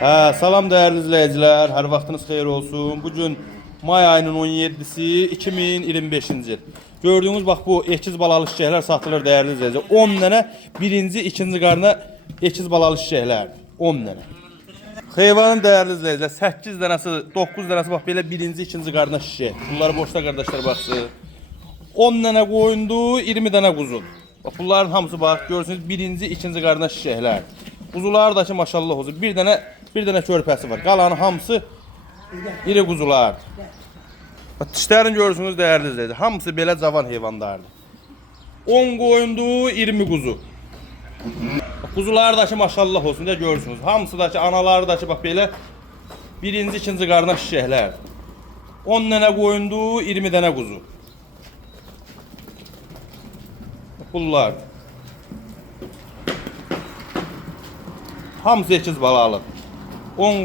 Salam değerli izleyiciler, her vaxtınız xeyir olsun. Bugün may ayının 17'si 2025-ci il. Gördüğünüz bax bu ekiz balalı çiçəklər satılır değerli izleyiciler. 10 dənə birinci, ikinci qarına ekiz balalı çiçəklər. 10 dənə. Heyvanın değerli izleyiciler 8 dənəsi, 9 dənəsi bax belə birinci, ikinci qarına şişe. Bunları boşda qardaşlar baxsın. 10 dənə qoyundu, 20 dənə quzu. Bax bunların hamısı bax görürsünüz birinci, ikinci qarına çiçəklər. Quzular da ki maşallah olsun. Bir dənə körpəsi var. Qalanı hamısı iri quzular. Dişlərini görürsünüz değerli izleyiciler. Hamısı belə cavan heyvanlardır. 10 qoyundu, 20 quzu. Quzular da ki maşallah olsun da görürsünüz. Hamısı da ki anaları da ki bax belə birinci, ikinci qarına çiçəklər. 10 dənə qoyundu, 20 dənə quzu. Bunlar. Hamısı ekiz balalı. 10 qoyun